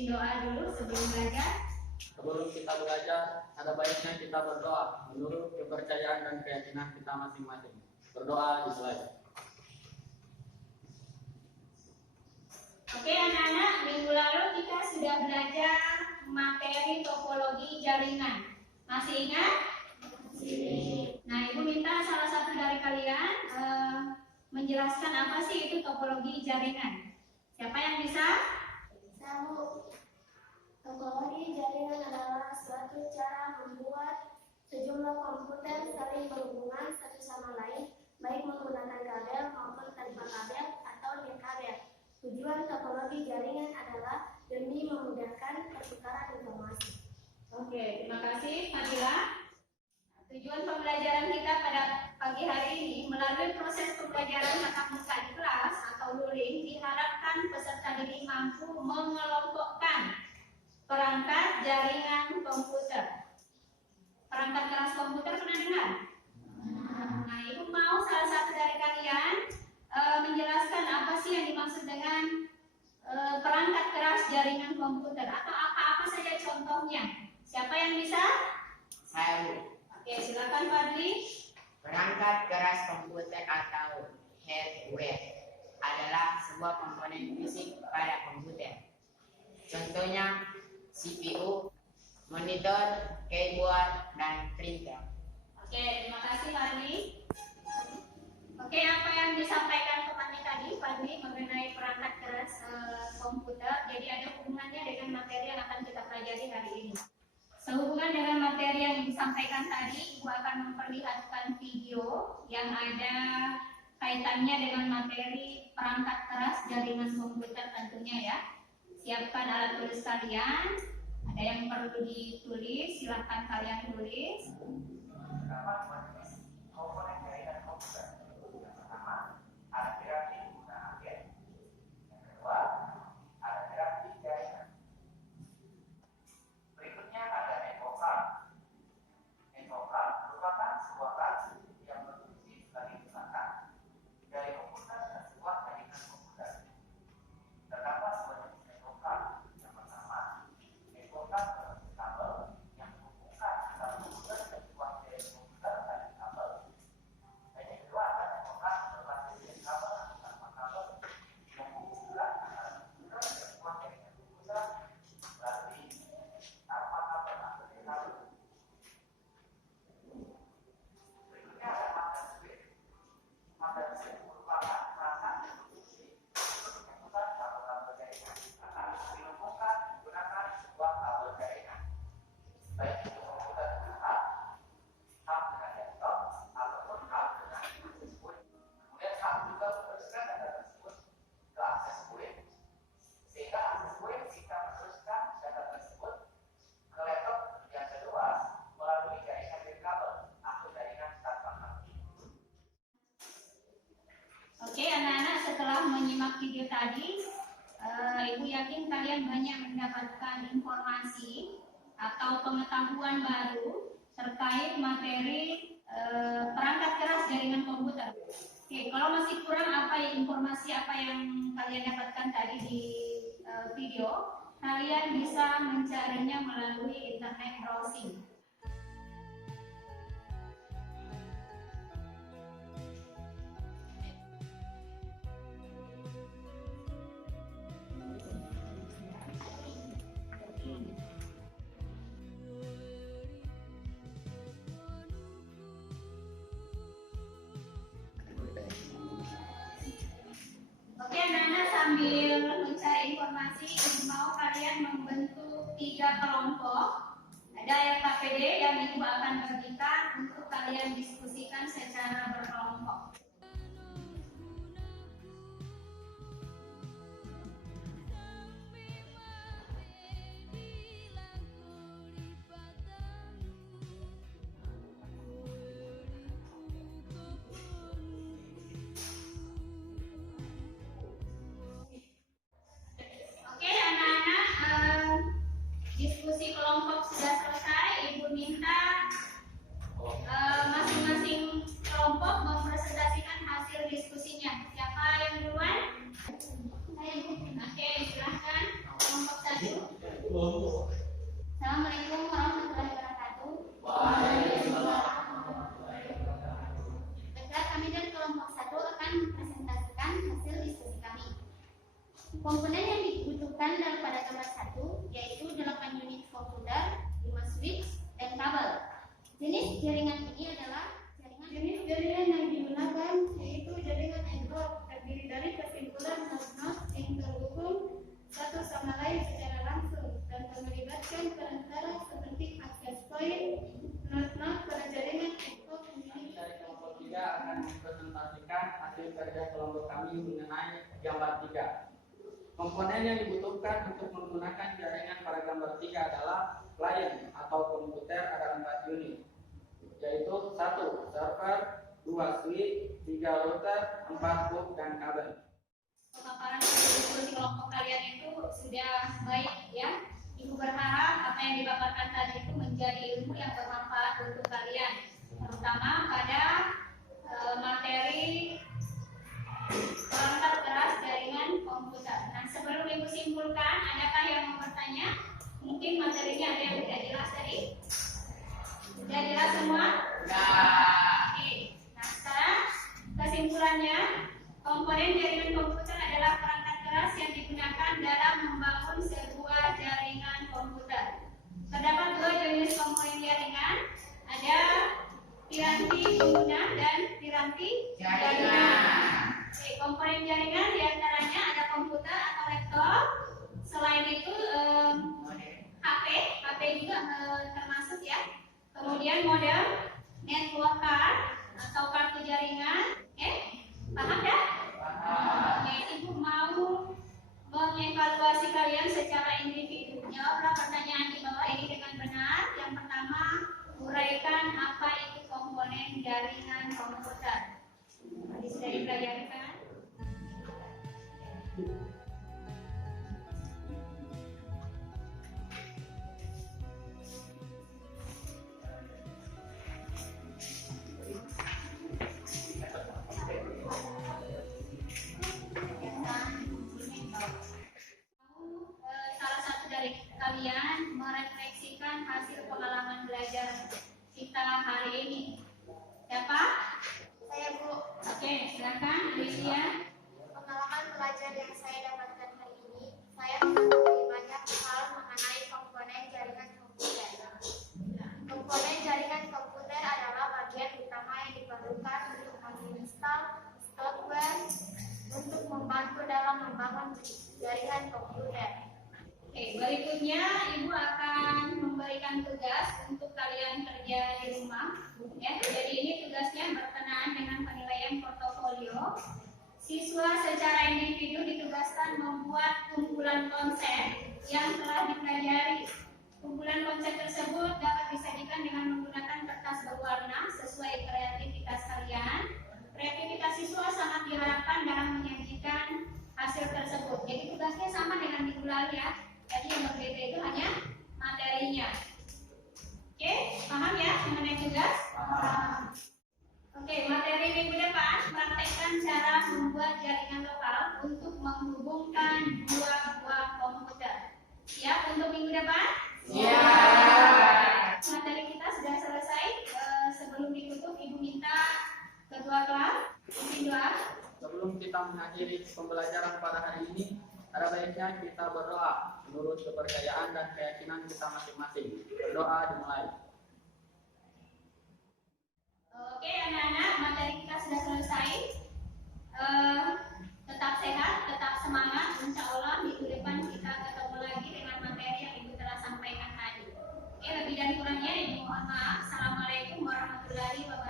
izin doa dulu sebelum belajar. Sebelum kita belajar, ada baiknya kita berdoa menurut kepercayaan dan keyakinan kita masing-masing. Berdoa dimulai. Oke anak-anak, minggu lalu kita sudah belajar materi topologi jaringan. Masih ingat? Masih. Nah, Ibu minta salah satu dari kalian menjelaskan apa sih itu topologi jaringan. Siapa yang bisa? Satu, topologi jaringan adalah suatu cara membuat sejumlah komputer saling berhubungan satu sama lain, baik menggunakan kabel maupun tanpa kabel atau nirkabel. Tujuan topologi jaringan adalah demi memudahkan pertukaran informasi. Oke, terima kasih Fadila. Tujuan pembelajaran kita pada pagi hari ini melalui proses pembelajaran tatap muka di kelas atau luring diharapkan peserta didik mampu mengelompokkan perangkat jaringan komputer. Perangkat keras komputer pernah dengar? Nah, Ibu mau salah satu dari kalian menjelaskan apa sih yang dimaksud dengan perangkat keras jaringan komputer atau apa-apa saja contohnya. Siapa yang bisa? Saya, Bu. Oke, silakan Fadli. Perangkat keras komputer atau hardware adalah sebuah komponen fisik pada komputer. Contohnya CPU, monitor, keyboard, dan printer. Oke, terima kasih Fadli. Oke, apa yang disampaikan temannya tadi Fadli mengenai perangkat keras komputer, jadi ada hubungannya dengan materi yang akan kita pelajari hari ini. Sehubungan dengan materi yang disampaikan tadi, Ibu akan memperlihatkan video yang ada kaitannya dengan materi perangkat keras jaringan komputer tentunya ya. Siapkan alat tulis kalian. Ada yang perlu ditulis, silakan kalian tulis. Komponen jaringan komputer. Yang pertama, alat grafik menggunakan gen. Yang kedua, alat grafik jaringan. Berikutnya ada encoding. Encoding merupakan sebuah laci yang berfungsi sebagai jembatan dari komputer ke sebuah jaringan komputer. Terdapat sebuah jenis encoding. Yang pertama, encoding berbentuk kabel yang menghubungkan antara komputer ke sebuah jaringan komputer dari kabel. Dan yang kedua ada encoding berbasis kabel atau tanpa kabel yang menghubungkan antara komputer ke sebuah jaringan komputer melalui tanpa kabel atau kabel. Berikutnya ada magnet switch. Magnet switch merupakan perangkat yang berfungsi untuk menyambungkan kabel-kabel jaringan agar dihubungkan menggunakan sebuah kabel jaringan, baik itu komputer dengan hub dengan laptop ataupun hub dengan akses point. Kemudian hub juga meneruskan data tersebut ke akses point, sehingga akses point bisa meneruskan data tersebut ke laptop yang kedua melalui jaringan nirkabel atau jaringan tanpa kabel. Oke anak-anak, setelah menyimak video tadi, Ibu yakin kalian banyak mendapatkan informasi atau pengetahuan baru terkait materi perangkat keras jaringan komputer. Oke, kalau masih kurang informasi apa yang kalian dapatkan tadi di video, kalian bisa mencarinya melalui internet browsing. Oke anak-anak, sambil mencari informasi, mau kalian membentuk 3 kelompok. Ada LKPD yang Ibu akan bagikan untuk kalian diskusikan secara berkelompok. Oke anak-anak, diskusi kelompok sudah selesai. Ibu minta masing-masing kelompok mempresentasikan Jenis jaringan ini adalah Jenis jaringan yang digunakan yaitu jaringan ad hoc, terdiri dari kesimpulan not yang terhubung satu sama lain secara langsung tanpa melibatkan perantara seperti access point. Not pada jaringan ad hoc memiliki Dari kelompok 3 akan mempresentasikan hasil kerja kelompok kami mengenai gambar 3. Komponen yang dibutuhkan untuk menggunakan jaringan pada gambar 3 adalah client atau komputer ada 4 unit, yaitu 1 server, 2 switch, 3 router, 4 hub dan kabel. pemaparan diskusi kelompok kalian itu sudah baik ya. Ibu berharap apa yang dipaparkan tadi itu menjadi ilmu yang bermanfaat untuk kalian, terutama pada materi perangkat keras jaringan komputer. Nah, sebelum ibu simpulkan, adakah yang mau bertanya? Mungkin materinya ada yang tidak jelas tadi? Sudah jelas semua? Oke. Nah, sekarang kesimpulannya, komponen jaringan komputer adalah perangkat keras yang digunakan dalam membangun sebuah jaringan komputer. Terdapat 2 jenis komponen jaringan, ada piranti pengguna dan piranti jaringan. Oke, komponen jaringan diantaranya ada komputer atau laptop. Selain itu HP juga termasuk ya. Kemudian modem, network card atau kartu jaringan. Paham ya? Oke, ibu mau mengevaluasi kalian secara individu. Jawablah pertanyaan di bawah ini dengan benar. Yang pertama, uraikan apa itu komponen jaringan komputer. Tadi sudah dipelajari kan? Salah satu dari kalian merefleksikan hasil pengalaman belajar kita hari ini. Siapa? Saya, Bu. Oke, silakan Alicia. Pengalaman belajar yang saya dapatkan hari ini, saya mengetahui banyak hal mengenai komponen jaringan komputer. Komponen jaringan komputer adalah bagian utama yang diperlukan untuk menginstal software untuk membantu dalam membangun jaringan komputer. Oke, berikutnya Ibu akan memberikan tugas untuk kalian kerja di rumah. Ya, jadi ini tugasnya berkenaan dengan penilaian portofolio. Siswa secara individu ditugaskan membuat kumpulan konsep yang telah dipelajari. Kumpulan konsep tersebut dapat disajikan dengan menggunakan kertas berwarna sesuai kreativitas kalian. Kreativitas siswa sangat diharapkan dalam menyajikan hasil tersebut. Jadi tugasnya sama dengan minggu lalu ya. Jadi yang berbeda itu hanya materinya. Oke, paham ya mengenai tugas? Paham. Oke, materi minggu depan praktekkan cara membuat jaringan lokal untuk menghubungkan 2 buah komputer. Siap untuk minggu depan? Siap. Materi kita sudah selesai. Sebelum ditutup, Ibu minta ketua kelas izin doa. Sebelum kita mengakhiri pembelajaran pada hari ini, ada baiknya kita berdoa menurut kepercayaan dan keyakinan kita masing-masing. Berdoa dimulai. Oke anak-anak, materi kita sudah selesai. Tetap sehat, tetap semangat. Insya Allah minggu depan kita ketemu lagi dengan materi yang Ibu telah sampaikan tadi. Oke, lebih dan kurangnya Ibu mohon maaf. Assalamualaikum warahmatullahi wabarakatuh.